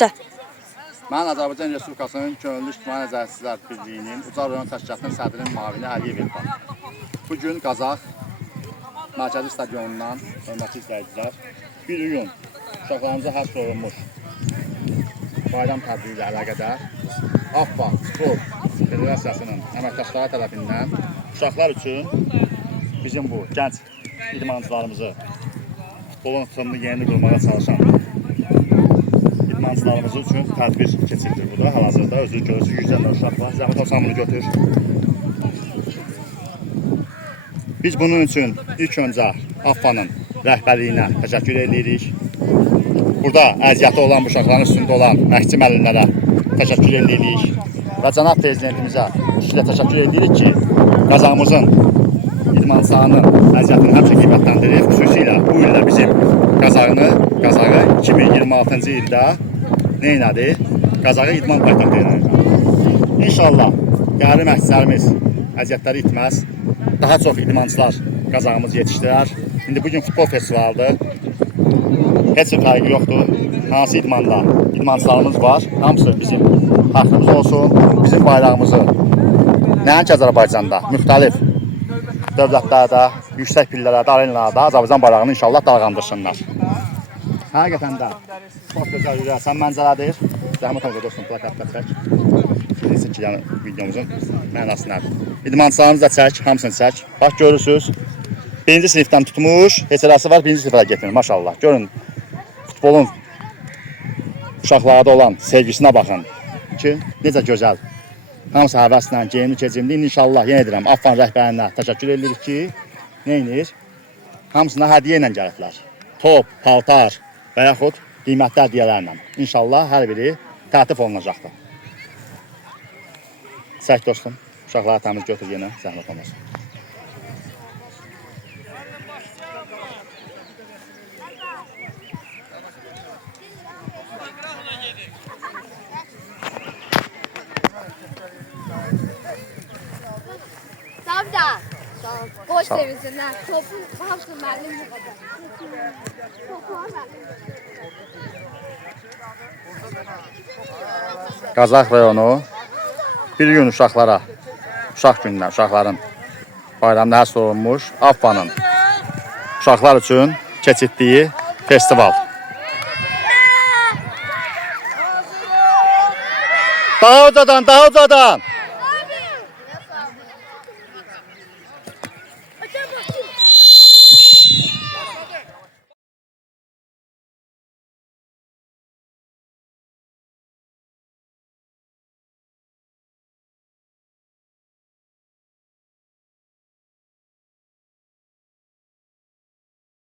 Çək. Mən Azərbaycan Respublikasının Könüllü İctimai Nəzarətçilər Birliyinin Ucar rayon təşkilatının sədrinin müavini Əliyev İlqan. Bugün Qazax Mərkəzi Stadionundan, hörmətli izləyicilər, 1 iyun uşaqlarımıza həsr olunmuş bayram tədbiri ilə əlaqədar AFFA Futbol Federasiyasının əməkdaşları tərəfindən uşaqlar üçün bizim bu gənc idmançılarımızı futbolun sınırını yeni qurmağa çalışan idmançılarımız üçün tədbir keçirilir burada. Hal-hazırda özünüz görürsünüz, yüzlərlə uşaq var. Zəhmət olsan bunu götür. Biz bunun üçün ilk öncə AFFA-nın rəhbərliyinə təşəkkür edirik. Burada əziyyəti olan bu uşaqların üstündə olan məşqçi müəllimlərə təşəkkür edirik. Və cənab prezidentimizə xüsusilə təşəkkür edirik ki, Qazaxımızın idmançılarının əziyyətini həmişə qiymətləndirir. Xüsusilə bu ildə bizim Qazaxı 2026-cı ildə neynədi? Qazaxı idman paytaxtı edir. İnşallah değerli məşqçilərimiz əziyyətləri itməz. Daha çox idmançılar Qazaxımız yetişdirər. İndi bugün futbol festivalıdır. Heç bir fərqi yoxdur. Hansı idmanda idmançılarımız var. Hamısı bizim xalqımız olsun. Bizim bayrağımızı nəinki Azərbaycanda, müxtəlif dövlətlərdə, yüksək pillələrdə, arenalarda Azərbaycan bayrağını inşallah dalğandırsınlar. Həqiqətən də çox gözəl ürəsən mənzərədir. Zəhmət olsa dostum, plakatlar çək. Bilirsin ki, yəni videomuzun mənası nədir. İdmançılarımızı da çək, hamısını çək. Bax, görürsünüz. 1-ci sinifdən tutmuş, heç eləsi var, 1-ci sinifə getmir, maşallah. Görün, futbolun uşaqlarda olan sevgisinə baxın ki, necə gözəl. Hamısı həvəslə, geyimli, keçimli. İnşallah, yenə edirəm, AFFA rəhbərinə təşəkkür edirik ki, neynir? Hamısına hədiyyə ilə gəliblər. Top, paltar və yaxud qiymətli hədiyyələrlə. İnşallah hər biri tərtib olunacaqdır. Çək dostum, uşaqları təmiz götür yenə, zəhmət olmasın. Boş sevinsinler. Topun hamısı müəllim bu qədər. Qazax rayonu bir gün uşaqlara, uşaqların bayramına həsr olunmuş AFFA-nın uşaqlar üçün keçirtdiyi festival. Daha ucadan, daha ucadan.